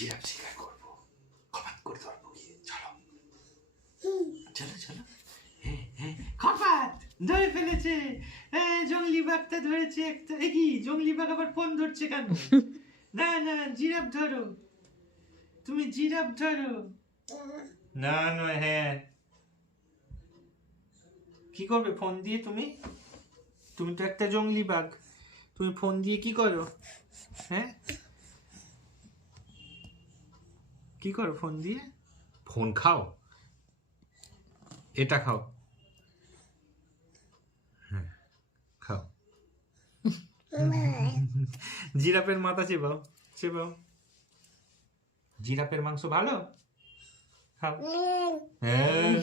Giraffe শিকার করবো, খপাত করে ধরবো গিয়ে। চলো চলো চলো। হ্যাঁ হ্যাঁ, খপাত ধরে ফেলেছে। হ্যাঁ, জংলি বাঘটা ধরেছে একটা। এ কি, জংলি বাঘ আবার ফোন ধরছে কেন? না না, জিরাফ ধরো, তুমি জিরাফ ধরো। না নয়, হ্যাঁ। কি করবে ফোন দিয়ে তুমি? তুমি তো একটা জংলি বাঘ, তুমি ফোন দিয়ে কি করো? হ্যাঁ, কি করো ফোন দিয়ে? ফোন খাও, এটা খাও। হ্যাঁ, খাও। জিরাফের মাথা চেবাও, চেবাও। জিরাফের মাংস ভালো, খাও। হ্যাঁ,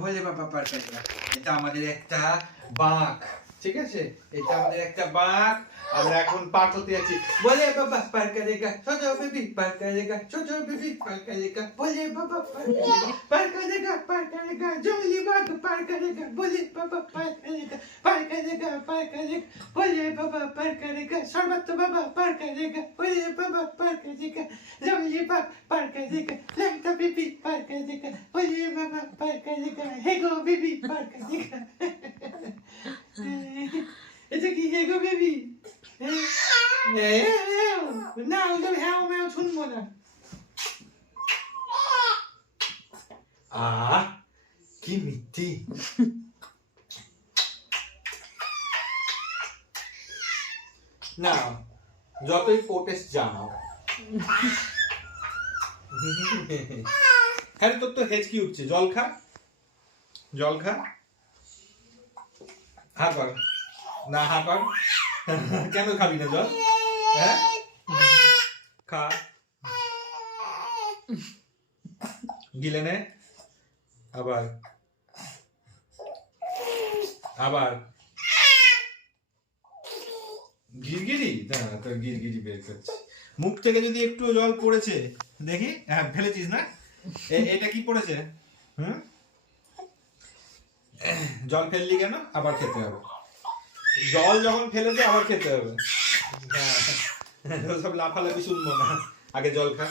ভোলে বাবা পার করে। এটা আমাদের একটা বাঘ, ঠিক আছে? এটা আমাদের একটা বাঘ। আমরা এখন পার করতে যাচ্ছি। বলে বাবা পার করেগা, ছোট বেবি পার করেগা, ছোট বেবি পার করেগা। বলে বাবা পার করেগা, পার করেগা, পার করেগা। জংলি বাঘ পার করেগা, বলে বাবা পার করেগা, পার করেগা, পার করেগা। বলে বাবা পার করেগা, সর্বত্র বাবা পার করেগা, বলে বাবা পার করেগা। জংলি বাঘ পার করেগা, ল্যাংটা বেবি পার করেগা, বলে বাবা পার করেগা। হেগো বেবি পার করেগা। এটা কি হেগো বেবি? না, ওইসব হ্যাও ম্যাও শুনবো না। কি মিথ্যে। না, যতই প্রোটেস্ট জানাও। হ্যাঁ, তোর তো হেঁচকি উঠছে। জল খা, জল খা। হা কর না, হা কর। কেন খাবি না জল? হ্যাঁ, খা, গিলে নে। আবার আবার গিরগিরি। না, তোর গিরগিরি বের করছে। মুখ থেকে যদি একটু জল পড়েছে দেখি। হ্যাঁ, ফেলেছিস না? এটা কি পড়েছে? হুম, জল ফেললি কেন? আবার খেতে হবে। জল যখন ফেলেছে আবার খেতে হবে। হ্যাঁ, সব লাফালাফি শুনবো না, আগে জল খা।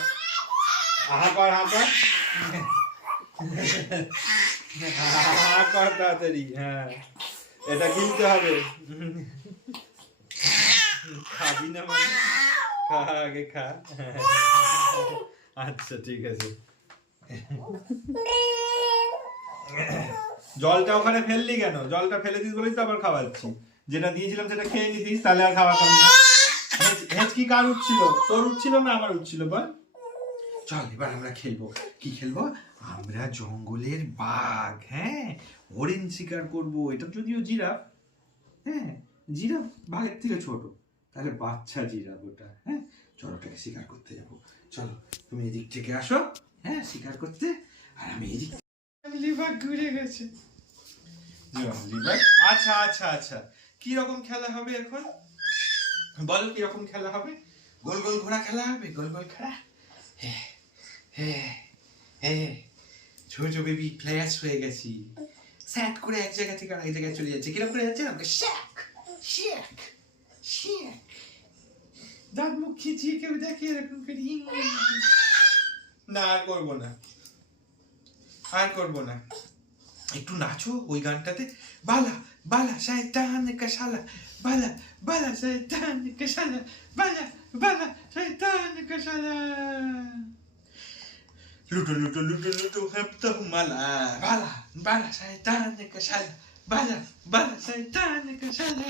আহা কর, হা কর, হা কর তাড়াতাড়ি। হ্যাঁ, এটা গিলতে হবে। খাবি না মানে? খা, আগে খা। আচ্ছা ঠিক আছে। জলটা ওখানে ফেললি কেন? জলটা ফেলেছিস বলেই তো আবার খাওয়াচ্ছি। যেটা দিয়েছিলাম সেটা খেয়ে নিতিস, তাহলে আর খাওয়া খাবি না। হেঁচকি কার উঠছিল? তোর উঠছিল না আমার উঠছিল? বল। চল এবার আমরা খেলবো। কি খেলবো? আমরা জঙ্গলের বাঘ, হ্যাঁ, হরিণ শিকার করবো। এটা যদিও জিরাফ, হ্যাঁ, জিরাফ বাঘের থেকে ছোট, তাহলে বাচ্চা জিরাফ ওটা। হ্যাঁ, চলো ওটাকে শিকার করতে যাবো। চলো তুমি এদিক থেকে আসো, হ্যাঁ, শিকার করতে। আর আমি এদিক। জংলি বাঘ ঘুরে গেছে। জংলি বাঘ। আচ্ছা আচ্ছা আচ্ছা, কি রকম খেলা হবে এখন বলো? কি রকম খেলা হবে? গোল গোল ঘোড়া খেলা হবে, গোল গোল খেলা। হ্যাঁ হ্যাঁ হ্যাঁ, ছোট বেবি প্লেয়ার্স হয়ে গেছি। স্যাট করে এক জায়গা থেকে আরেক জায়গায় চলে যাচ্ছে। কিরকম করে যাচ্ছে? আমাকে শ্যাক শ্যাক শ্যাক। দাঁত মুখ খিচিয়ে কেউ দেখে এরকম করে। না, আর করবো না, আর করবো না। একটু নাচো ওই গানটাতে। বালা বালা শয়তান কা শালা, বালা বালা শয়তান কা শালা, বালা বালা শয়তান কা শালা। লুটো লুটো লুটো লুটো হেপ্তা মালা, বালা বালা শয়তান কা শালা, বালা বালা শয়তান কা শালা।